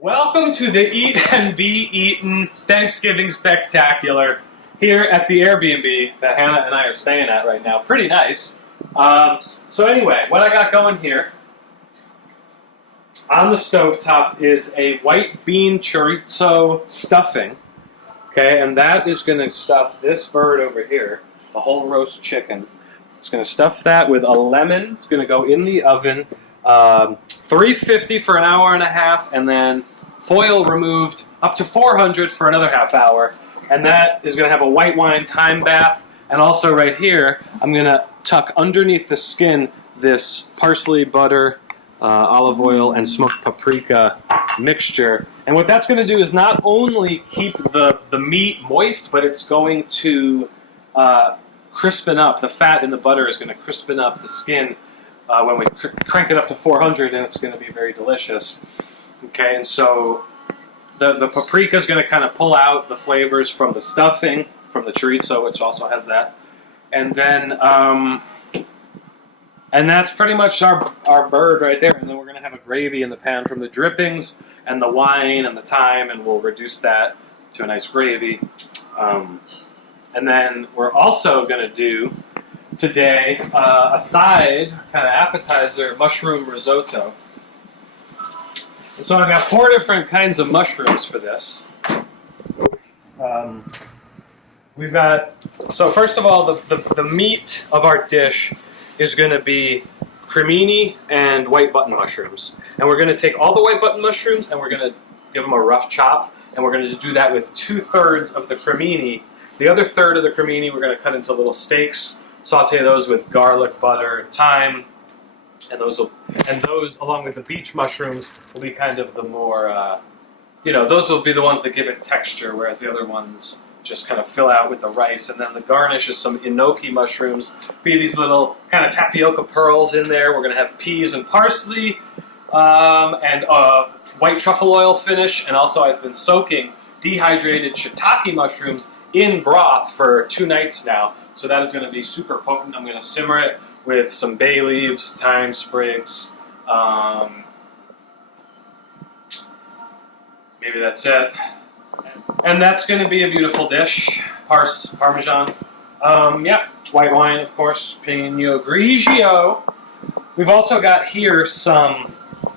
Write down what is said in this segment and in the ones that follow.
Welcome to the Eat and Be Eaten Thanksgiving Spectacular here at the Airbnb that Hannah and I are staying at right now. Pretty nice. So anyway, what I got going here on the stovetop is a white bean chorizo stuffing. Okay, and that is going to stuff this bird over here, the whole roast chicken. It's going to stuff that with a lemon. It's going to go in the oven. 350 for an hour and a half, and then foil removed up to 400 for another half hour. And that is going to have a white wine thyme bath. And also right here, I'm going to tuck underneath the skin this parsley, butter, olive oil, and smoked paprika mixture. And what that's going to do is not only keep the meat moist, but it's going to crispen up. The fat in the butter is going to crispen up the skin when we crank it up to 400, and it's going to be very delicious. Okay, and so the paprika is going to kind of pull out the flavors from the stuffing, from the chorizo, which also has that. And then, and that's pretty much our bird right there. And then we're going to have a gravy in the pan from the drippings and the wine and the thyme, and we'll reduce that to a nice gravy. And then we're also going to do today a side kind of appetizer, mushroom risotto. And so I've got 4 different kinds of mushrooms for this. We've got, so first of all, the meat of our dish is going to be cremini and white button mushrooms. And we're going to take all the white button mushrooms and we're going to give them a rough chop. And we're going to do that with 2/3 of the cremini. The other third of the cremini we're going to cut into little steaks. Saute those with garlic, butter, and thyme, and those along with the beach mushrooms will be kind of the more, those will be the ones that give it texture, whereas the other ones just kind of fill out with the rice. And then the garnish is some enoki mushrooms, be these little kind of tapioca pearls in there. We're going to have peas and parsley, and white truffle oil finish, and also I've been soaking dehydrated shiitake mushrooms in broth for 2 nights now. So that is going to be super potent. I'm going to simmer it with some bay leaves, thyme sprigs. Maybe that's it. And that's going to be a beautiful dish. Parmesan. White wine, of course. Pinot Grigio. We've also got here some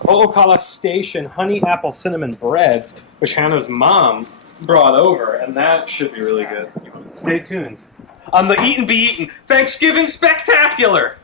Ocala Station honey apple cinnamon bread, which Hannah's mom brought over, and that should be really good. Stay tuned on the Eat and Be Eaten Thanksgiving Spectacular.